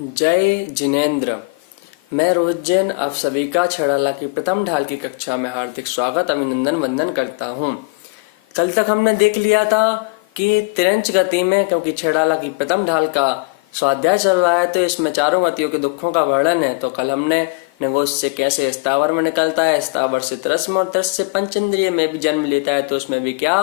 जय जिनेन्द्र। मैं रोहित जैन आप सभी का छड़ाला की प्रथम ढाल की कक्षा में हार्दिक स्वागत अभिनंदन वंदन करता हूँ। कल तक हमने देख लिया था कि त्रिंच गति में, क्योंकि छड़ाला की प्रथम ढाल का स्वाध्याय चल रहा है तो इसमें चारों गतियों के दुखों का वर्णन है। तो कल हमने निगोज से कैसे स्थावर में निकलता है, स्थावर से त्रस में और त्रस से पंचेंद्रिय में भी जन्म लेता है, तो उसमें भी क्या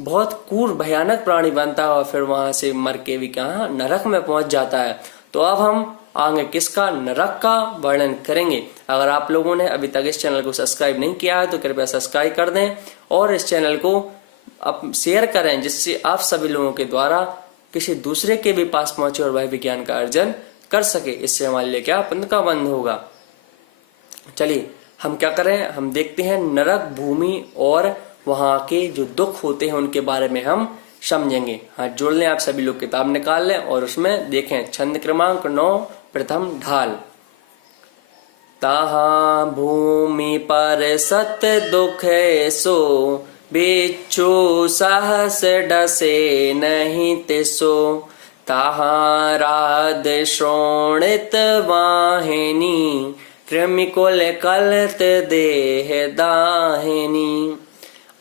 बहुत क्रूर भयानक प्राणी बनता है और फिर वहां से मर के भी कहाँ नरक में पहुंच जाता है। तो अब हम आगे किसका, नरक का वर्णन करेंगे। अगर आप लोगों ने अभी तक इस चैनल को सब्सक्राइब नहीं किया है तो कृपया सब्सक्राइब कर दें और इस चैनल को अब शेयर करें, जिससे आप सभी लोगों के द्वारा किसी दूसरे के भी पास पहुंचे और वह विज्ञान का अर्जन कर सके। इससे हमारे लिए क्या पंथ का बंध होगा। चलिए हम क्या करें, हम देखते हैं नरक भूमि और वहां के जो दुख होते हैं उनके बारे में हम समझेंगे। हाथ जोड़ लें, आप सभी लोग किताब निकाल लें और उसमें देखें छंद क्रमांक 9 प्रथम ढाल। ताहा भूमि पर सत दुख सो, बिच्छू सहस डसे नहीं तिसो। ताहा राध श्रोणित वाहिनी, कृमिकुल कलत देह दाहिनी।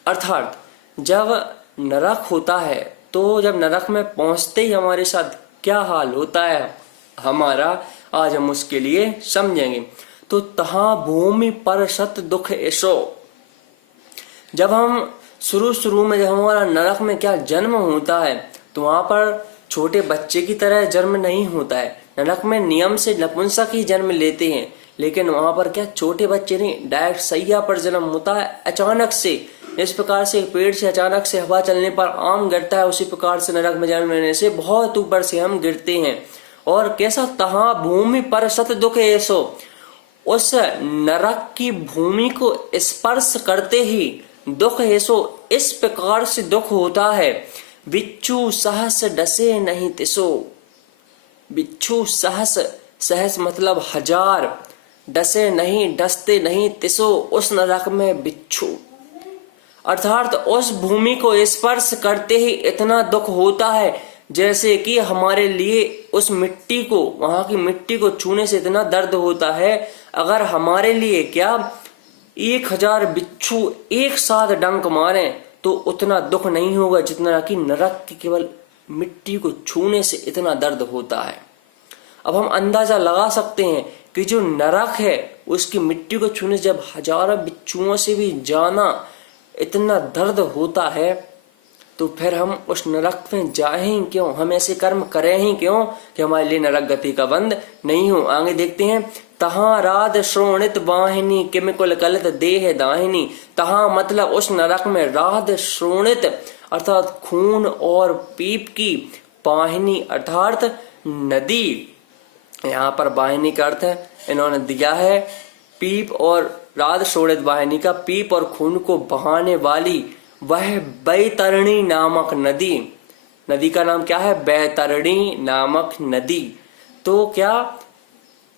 अर्थात जब नरक होता है तो जब नरक में पहुंचते ही हमारे साथ क्या हाल होता है हमारा, आज हम उसके लिए समझेंगे। तो तहा भूमि पर सत दुख ऐसो, जब हम शुरू में जब हमारा नरक में क्या जन्म होता है तो वहां पर छोटे बच्चे की तरह जन्म नहीं होता है। नरक में नियम से नपुंसक ही जन्म लेते हैं, लेकिन वहां पर क्या छोटे बच्चे नहीं, डायरेक्ट सैया पर जन्म होता है अचानक से। इस प्रकार से पेड़ से अचानक से हवा चलने पर आम गिरता है, उसी प्रकार से नरक में जन्म लेने से बहुत ऊपर से हम गिरते हैं। और कैसा, तहा भूमि पर सत दुख ऐसो, उस नरक की भूमि को स्पर्श करते ही दुख ऐसो, इस प्रकार से दुख होता है। बिच्छू सहस डसे नहीं तिसो, बिच्छू सहस, सहस मतलब हजार, डसे नहीं डसते नहीं तिसो, उस नरक में बिच्छू। अर्थात उस भूमि को स्पर्श करते ही इतना दुख होता है जैसे कि हमारे लिए उस मिट्टी को, वहां की मिट्टी को छूने से इतना दर्द होता है। अगर हमारे लिए क्या 1000 बिच्छू एक साथ डंक मारे तो उतना दुख नहीं होगा जितना कि नरक की केवल मिट्टी को छूने से इतना दर्द होता है। अब हम अंदाजा लगा सकते हैं कि जो नरक है उसकी मिट्टी को छूने से जब हजारों बिच्छुओं से भी जाना इतना दर्द होता है, तो फिर हम उस नरक में जाए ही क्यों, हम ऐसे कर्म करें ही क्यों कि हमारे लिए नरक गति का बंध नहीं हो। आगे देखते हैं, तहा राध श्रोणित वाहिनी, किमिकुल कलित देह दाहिनी। तहा मतलब उस नरक में, राध श्रोणित अर्थात खून और पीप की, वाहिनी अर्थात नदी, यहाँ पर वाहिनी का अर्थ है इन्होंने दिया है पीप, और राध शोणित वाहिनी का पीप और खून को बहाने वाली वह बैतरणी नामक नदी। नदी का नाम क्या है, बैतरणी नामक नदी। तो क्या,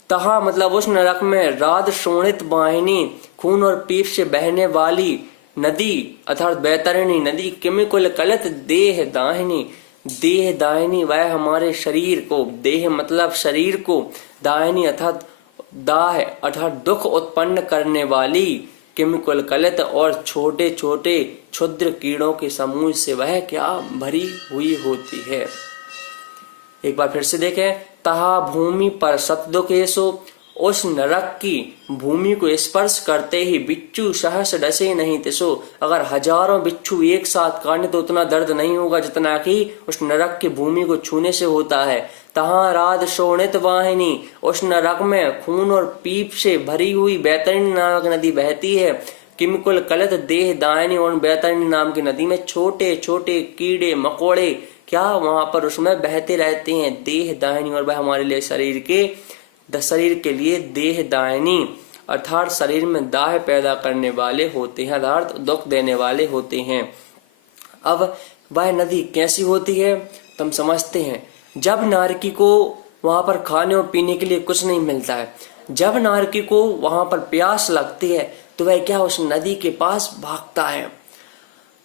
तहा मतलब उस नरक में राध शोणित वाहिनी, खून और पीप से बहने वाली नदी अर्थात बैतरणी नदी, किमिकुल कलत देह दाहिनी, देह दाहिनी वह हमारे शरीर को, देह मतलब शरीर को, दाहिनी अर्थात दाह अर्थात दुख उत्पन्न करने वाली, केमिकल कलित और छोटे छोटे क्षुद्र कीड़ों के समूह से वह क्या भरी हुई होती है। एक बार फिर से देखें, तहा भूमि पर सत दुख ऐसो, उस नरक की भूमि को स्पर्श करते ही बिच्छू सहस डसे नहीं तिसो, अगर हजारों बिच्छू एक साथ काटने तो उतना दर्द नहीं होगा जितना कि उस नरक की भूमि को छूने से होता है। तहा राध शोणित वाहिनी, उस नरक में खून और पीप से भरी हुई बैतरणी नामक नदी बहती है। किमिकुल कलित देह दाहिनी, और बैतरणी नाम की नदी में छोटे छोटे कीड़े मकोड़े क्या वहां पर उसमें बहते रहते हैं, देह दाहिनी, और वह हमारे लिए शरीर के लिए देह दाहिनी अर्थात शरीर में दाह पैदा करने वाले होते हैं, अर्थात दुख देने वाले होते हैं। अब वह नदी कैसी होती है तो हम समझते हैं। जब नारकी को वहां पर खाने और पीने के लिए कुछ नहीं मिलता है, जब नारकी को वहां पर प्यास लगती है तो वह क्या उस नदी के पास भागता है।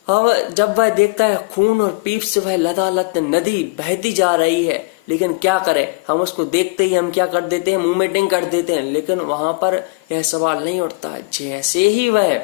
अब जब वह देखता है खून और पीप से वह लदालद नदी बहती जा रही है, लेकिन क्या करें, हम उसको देखते ही हम क्या कर देते हैं, मुंह में टिंग कर देते हैं। लेकिन वहां पर यह सवाल नहीं उठता। जैसे ही वह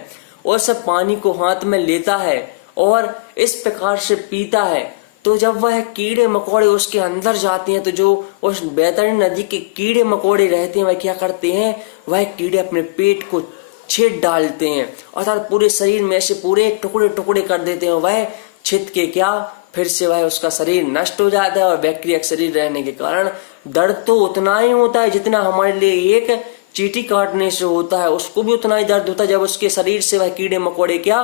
उस पानी को हाथ में लेता है और इस प्रकार से पीता है, तो जब वह कीड़े मकोड़े उसके अंदर जाते हैं, तो जो उस बैतरणी नदी के कीड़े मकोड़े रहते हैं वह क्या करते हैं, वह कीड़े अपने पेट को छेद डालते हैं, अर्थात पूरे शरीर में ऐसे पूरे टुकड़े टुकड़े कर देते हैं। वह छिद के क्या फिर से वह उसका शरीर नष्ट हो जाता है। और बैक्टीरिया शरीर रहने के कारण दर्द तो उतना ही होता है जितना हमारे लिए एक चींटी काटने से होता है, उसको भी उतना ही दर्द होता है जब उसके शरीर से वह कीड़े मकोड़े क्या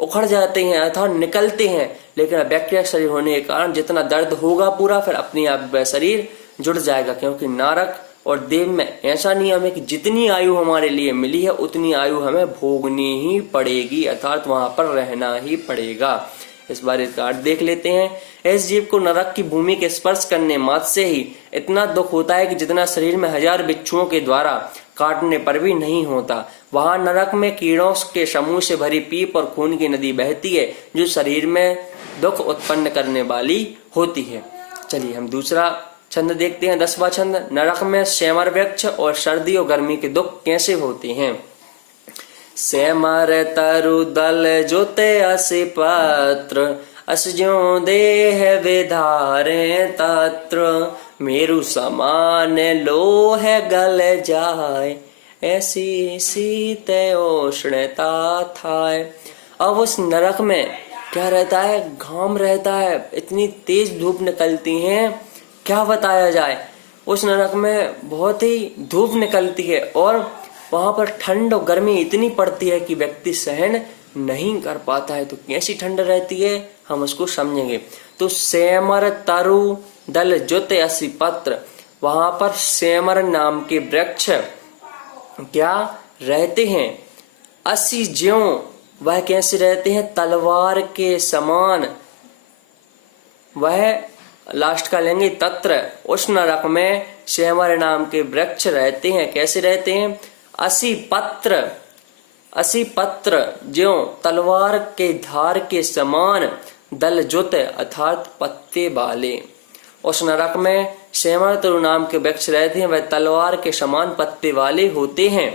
उखड़ जाते हैं अर्थात निकलते हैं। लेकिन बैक्टीरिया शरीर होने के कारण जितना दर्द होगा पूरा, फिर अपने आप वह शरीर जुड़ जाएगा। क्योंकि नरक और देव में ऐसा नियम है कि जितनी आयु हमारे लिए मिली है उतनी आयु हमें भोगनी ही पड़ेगी, अर्थात वहां पर रहना ही पड़ेगा। इस बारे का अर्थ देख लेते हैं। इस जीव को नरक की भूमि के स्पर्श करने मात्र से ही इतना दुख होता है कि जितना शरीर में 1000 बिच्छुओं के द्वारा काटने पर भी नहीं होता। वहां नरक में कीड़ों के समूह से भरी पीप और खून की नदी बहती है, जो शरीर में दुख उत्पन्न करने वाली होती है। चलिए हम दूसरा छंद देखते हैं, 10वां छंद। नरक में सेमर वृक्ष और सर्दी और गर्मी के दुख कैसे होते हैं। सेमर तरु दल जोते असि पत्र, अस ज्यों देह विधारे तत्र, मेरु समान लोह गल जाय, ऐसी शीत उष्णता थाय। अब उस नरक में क्या रहता है, घाम रहता है, इतनी तेज धूप निकलती है, क्या बताया जाए। उस नरक में बहुत ही धूप निकलती है और वहां पर ठंड और गर्मी इतनी पड़ती है कि व्यक्ति सहन नहीं कर पाता है। तो कैसी ठंड रहती है हम उसको समझेंगे। तो सेमर तरु दल जुत असि पत्र, वहां पर सेमर नाम के वृक्ष क्या रहते हैं, असि ज्यों, वह कैसे रहते हैं, तलवार के समान। वह लास्ट का लेंगे तत्र, उस नरक में सेमर नाम के वृक्ष रहते हैं। कैसे रहते हैं, असि पत्र ज्यों तलवार के धार के समान, दल जुत अर्थात पत्ते वाले। उस नरक में सेमर तरु नाम के वृक्ष रहते हैं, वह तलवार के समान पत्ते वाले होते हैं।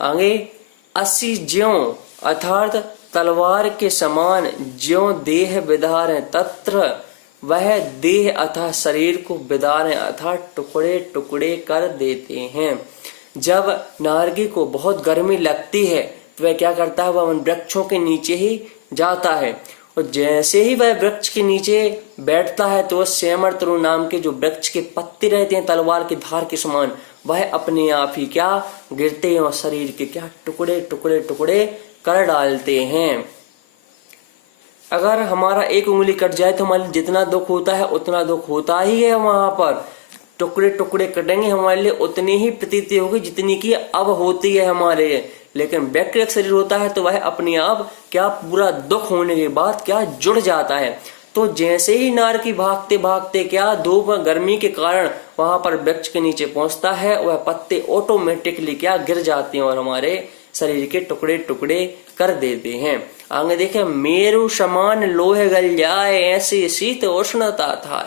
आगे असि ज्यों अर्थात तलवार के समान, ज्यों देह विदार है, तत्र वह देह अर्थात शरीर को विदार है अर्थात टुकड़े टुकड़े कर देते हैं। जब नारगी को बहुत गर्मी लगती है तो वह क्या करता है, वह उन वृक्षों के नीचे ही जाता है और जैसे ही वह वृक्ष के नीचे बैठता है तो सेमर तरु नाम के जो वृक्ष के पत्ते रहते हैं तलवार की धार के समान, वह अपने आप ही क्या गिरते हैं और शरीर के क्या टुकड़े टुकड़े टुकड़े कर डालते हैं। अगर हमारा एक उंगली कट जाए तो हमारे जितना दुख होता है उतना दुख होता ही है। वहां पर टुकड़े टुकड़े कटेंगे, हमारे लिए उतनी ही प्रतीति होगी जितनी की अब होती है हमारे लिए। लेकिन बैक्टीरिया शरीर होता है तो वह अपने आप क्या पूरा दुख होने के बाद क्या जुड़ जाता है। तो जैसे ही नारकी भागते भागते क्या धूप गर्मी के कारण वहां पर वृक्ष के नीचे पहुंचता है, वह पत्ते ऑटोमेटिकली क्या गिर जाते हैं और हमारे शरीर के टुकड़े टुकड़े कर देते हैं। आगे देखें, मेरु समान लोहे गल जाए, ऐसी शीत उष्णता था।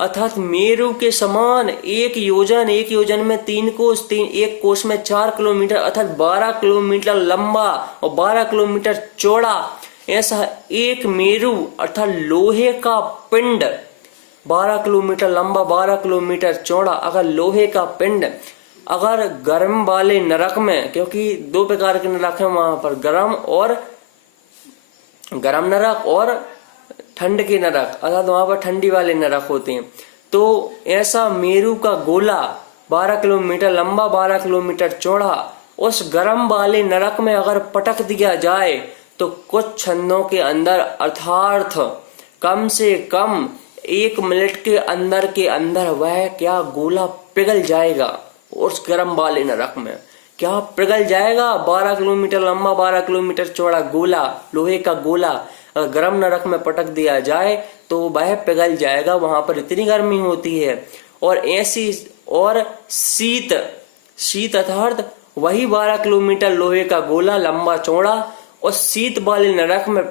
अर्थात मेरु के समान एक योजन में 3 कोस, एक कोस में 4 किलोमीटर अर्थात 12 किलोमीटर लंबा और 12 किलोमीटर चौड़ा, ऐसा एक मेरु अर्थात लोहे का पिंड 12 किलोमीटर लंबा 12 किलोमीटर चौड़ा। अगर लोहे का पिंड अगर गर्म वाले नरक में, क्योंकि 2 प्रकार के नरक हैं वहां पर, गर्म नरक और ठंड के नरक, अर्थात वहां पर ठंडी वाले नरक होते हैं। तो ऐसा मेरु का गोला 12 किलोमीटर लंबा 12 किलोमीटर चौड़ा उस गर्म वाले नरक में अगर पटक दिया जाए तो कुछ क्षणों के अंदर अर्थात कम से कम 1 मिनट के अंदर वह क्या गोला पिघल जाएगा। उस गर्म वाले नरक में क्या पिघल जाएगा। 12 किलोमीटर लंबा 12 किलोमीटर चौड़ा गोला, लोहे का गोला अगर गर्म नरक में पटक दिया जाए तो वह पिघल जाएगा। वहां पर इतनी गर्मी होती है। और ऐसी और शीत अर्थात वही 12 किलोमीटर लोहे का गोला लंबा चौड़ा उस शीत वाले नरक में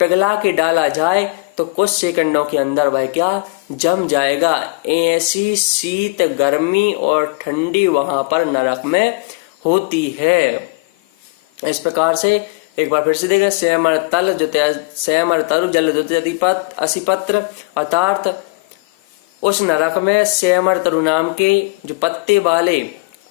पिघला के डाला जाए तो कुछ सेकंडों के अंदर वह क्या जम जाएगा। ऐसी शीत गर्मी और ठंडी वहां पर नरक में होती है। इस प्रकार से एक बार फिर से देखें, सेमर तरु जल द्युतिपत असिपत्र, अर्थात उस नरक में सेमर तरु नाम के जो पत्ते वाले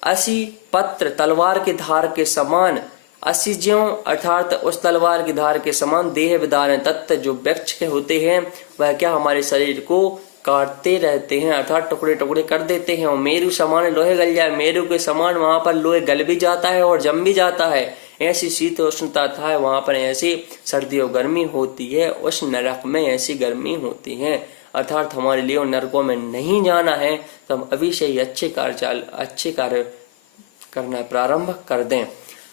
80 पत्र तलवार के धार के समान, 80 ज्यों अर्थात उस तलवार की धार के समान देह विदारण तत्व जो वृक्ष के होते हैं, वह क्या हमारे शरीर को काटते रहते हैं, अर्थात टुकड़े टुकड़े कर देते हैं। और मेरु समान लोहे गल जाए, मेरु के समान वहां पर लोहे गल भी जाता है और जम भी जाता है। ऐसी शीत उष्णता था वहां पर, ऐसी सर्दी और गर्मी होती है। उस नरक में ऐसी गर्मी होती है, अर्थात हमारे लिए उन नरकों में नहीं जाना है तो हम अभी से ही अच्छे कार्य करना प्रारंभ कर दें।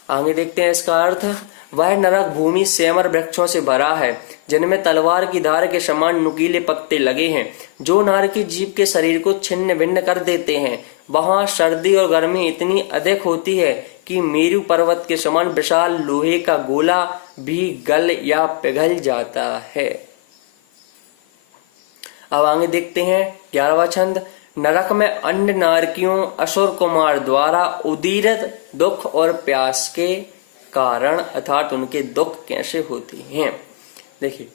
आगे देखते हैं इसका अर्थ। वह नरक भूमि सेमर वृक्षों से भरा है जिनमें तलवार की धार के समान नुकीले पत्ते लगे हैं, जो नारकी जीव के शरीर को छिन्न भिन्न कर देते हैं। वहां सर्दी और गर्मी इतनी अधिक होती है कि मेरु पर्वत के समान विशाल लोहे का गोला भी गल या पिघल जाता है। अब आगे देखते हैं 11वां छंद। नरक में अन्य नारकियों असुर कुमार द्वारा उदीरत दुख और प्यास के कारण, अर्थात उनके दुख कैसे होते हैं। देखिए,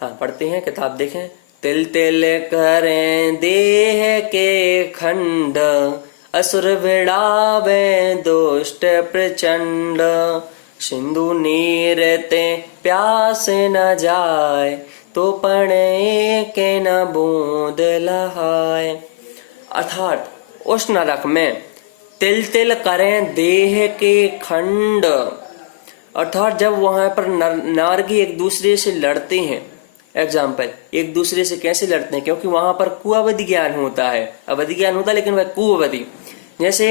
हाँ पढ़ते हैं, किताब देखें। तिल तिल करें देह के खंड, असुर भिड़ावे दुष्ट प्रचंड, सिंधु नीर ते प्यास न जाए, तो पड़े के न बूंद लहाए। अर्थात उस नरक में तिल तिल करें देह के खंड, अर्थात जब वहां पर नारकी एक दूसरे से लड़ते हैं, एग्जाम्पल एक दूसरे से कैसे लड़ते हैं, क्योंकि वहां पर कुअवधि ज्ञान होता है, अवधि ज्ञान होता है लेकिन वह कुअवधि। जैसे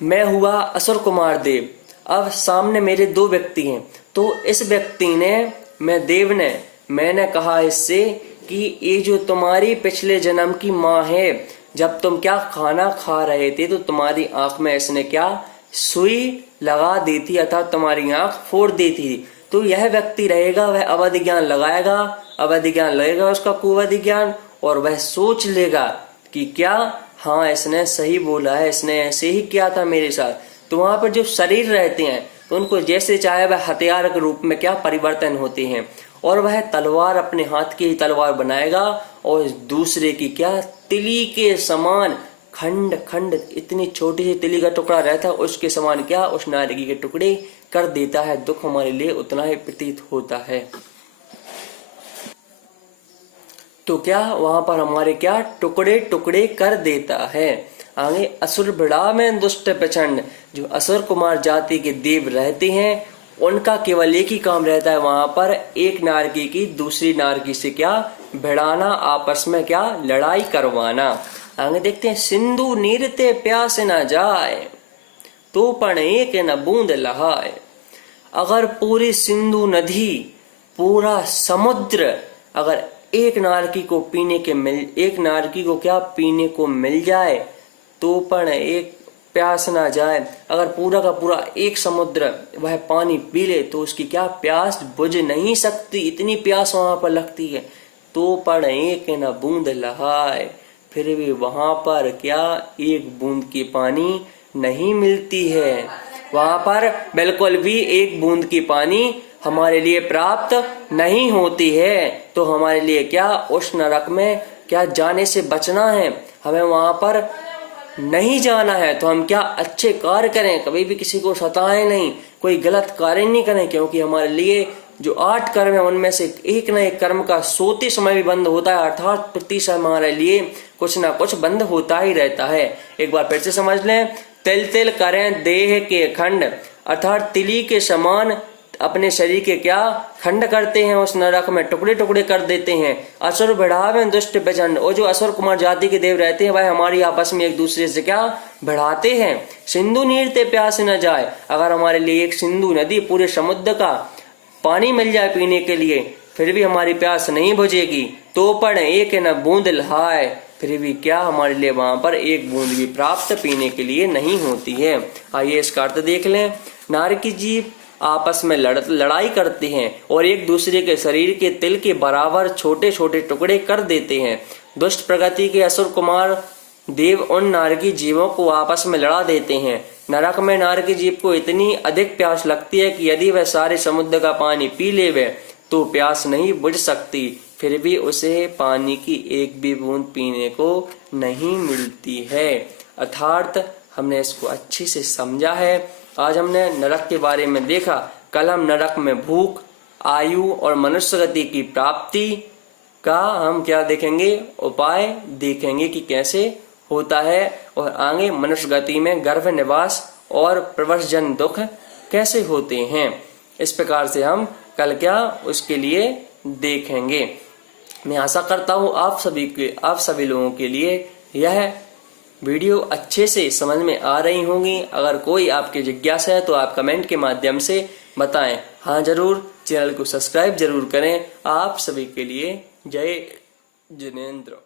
मैं हुआ असुर कुमार देव, अब सामने मेरे दो व्यक्ति हैं, तो इस व्यक्ति ने, मैंने कहा इससे कि ये जो तुम्हारी पिछले जन्म की माँ है, जब तुम क्या खाना खा रहे थे तो तुम्हारी आंख में इसने क्या सुई लगा दी थी, अर्थात तुम्हारी आंख फोड़ दी थी। तो यह व्यक्ति रहेगा, वह अवधि ज्ञान लगाएगा, अवधि ज्ञान लगेगा उसका कुअवधि ज्ञान, और वह सोच लेगा कि क्या हाँ इसने सही बोला है, इसने ऐसे ही किया था मेरे साथ। तो वहां पर जो शरीर रहते हैं तो उनको जैसे चाहे वह हथियार के रूप में क्या परिवर्तन होते हैं, और वह तलवार अपने हाथ की ही तलवार बनाएगा और दूसरे की क्या तिली के समान खंड खंड, इतनी छोटी सी तिली का टुकड़ा रहता है उसके समान क्या उस नारकी के टुकड़े कर देता है। दुख हमारे लिए उतना ही प्रतीत होता है। तो क्या वहां पर हमारे क्या टुकड़े टुकड़े कर देता है। आगे असुर भिड़ा में दुष्ट प्रचंड, जो असुर कुमार जाति के देव रहते हैं उनका केवल एक ही काम रहता है, वहां पर एक नारकी की दूसरी नारकी से क्या भिड़ाना, आपस में क्या लड़ाई करवाना। आगे देखते हैं। सिंधु नीरते प्यास न जाए, तो पण एक न बूंद लहाए। अगर पूरी सिंधु नदी, पूरा समुद्र अगर एक नारकी को क्या पीने को मिल जाए, तो पण एक प्यास ना जाए, अगर पूरा का पूरा एक समुद्र वह पानी पी ले तो उसकी क्या प्यास बुझ नहीं सकती, इतनी प्यास वहां पर लगती है। तो पण एक न बूंद लहाए, फिर भी वहां पर क्या एक बूंद की पानी नहीं मिलती है, वहां पर बिल्कुल भी एक बूंद की पानी हमारे लिए प्राप्त नहीं होती है। तो हमारे लिए क्या उस नरक में क्या जाने से बचना है, हमें वहां पर नहीं जाना है। तो हम क्या अच्छे कार्य करें, कभी भी किसी को सताएं नहीं, कोई गलत कार्य नहीं करें, क्योंकि हमारे लिए जो 8 कर्म है उनमें से एक न एक कर्म का सोते समय भी बंद होता है, अर्थात प्रति समय हमारे लिए कुछ ना कुछ बंद होता ही रहता है। एक बार फिर से समझ लें। तिल तिल करें देह के खंड, अर्थात तिली के समान अपने शरीर के क्या खंड करते हैं, उस नरक में टुकड़े टुकड़े कर देते हैं। असुर बढ़ावे दुष्ट प्रचंड, और जो असुर कुमार जाति के देव रहते हैं वह हमारी आपस में एक दूसरे से क्या बढ़ाते हैं। सिंधु नीर ते प्यास न जाए, अगर हमारे लिए एक सिंधु नदी पूरे समुद्र का पानी मिल जाए पीने के लिए, फिर भी हमारी प्यास नहीं बुझेगी। तो पण एक न बूंद लहाए, फिर भी क्या हमारे लिए वहां पर एक बूंद भी प्राप्त पीने के लिए नहीं होती है। आइए इसका अर्थ देख लें। नारकी जीव आपस में लड़ाई करते हैं और एक दूसरे के शरीर के तिल के बराबर छोटे छोटे टुकड़े कर देते हैं। दुष्ट प्रकृति के असुर कुमार देव उन नारकी जीवों को आपस में लड़ा देते हैं। नरक में नारकी जीव को इतनी अधिक प्यास लगती है कि यदि वह सारे समुद्र का पानी पी लेवे तो प्यास नहीं बुझ सकती, फिर भी उसे पानी की एक भी बूंद पीने को नहीं मिलती है। अर्थात हमने इसको अच्छे से समझा है। आज हमने नरक के बारे में देखा। कल हम नरक में भूख, आयु और मनुष्य गति की प्राप्ति का हम क्या देखेंगे, उपाय देखेंगे कि कैसे होता है, और आगे मनुष्य गति में गर्भ निवास और प्रवशजन दुख कैसे होते हैं। इस प्रकार से हम कल क्या उसके लिए देखेंगे। मैं आशा करता हूँ आप सभी लोगों के लिए यह वीडियो अच्छे से समझ में आ रही होंगी। अगर कोई आपकी जिज्ञासा है तो आप कमेंट के माध्यम से बताएं। हाँ जरूर, चैनल को सब्सक्राइब जरूर करें। आप सभी के लिए जय जिनेंद्र।